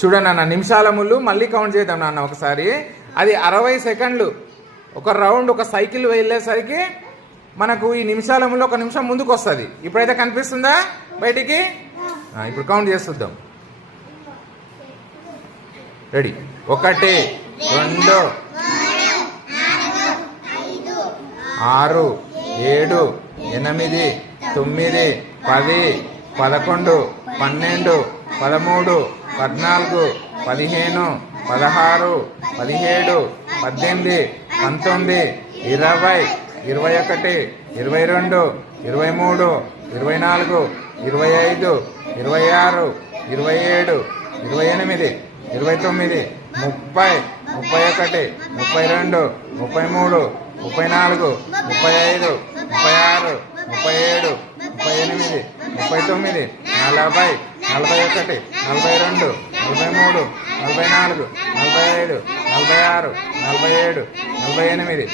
చూడండి అన్న, నిమిషాల ముళ్ళు మళ్ళీ కౌంట్ చేద్దాం నాన్న ఒకసారి. అది 60 సెకండ్లు. ఒక రౌండ్ ఒక సైకిల్ వెళ్ళేసరికి మనకు ఈ నిమిషాల ముళ్ళు 1 నిమిషం ముందుకు వస్తుంది. ఇప్పుడైతే కనిపిస్తుందా బయటికి? ఇప్పుడు కౌంట్ చేస్తుందాం. రెడీ? 1 2 6 7 8 9 10 11 12 13 14 15 16 17 18 19 20 21 22 23 24 25 26 27 28 29 30 31 32 33 34 35 36 37 38 39 40 41 42 43 44 45 46 47 48 49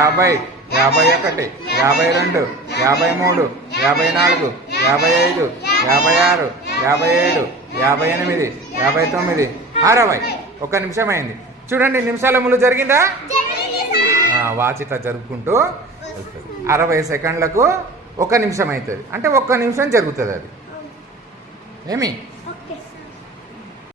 50 51 52 53 54 55 56 57 58 59 60. 1 నిమిషం అయింది. చూడండి, నిమిషాల ముళ్ళు జరిగిందా? వాచ్ ఇట్లా జరుపుకుంటూ 60 సెకండ్లకు 1 నిమిషం అవుతుంది. అంటే 1 నిమిషం జరుగుతుంది అది. ఏమి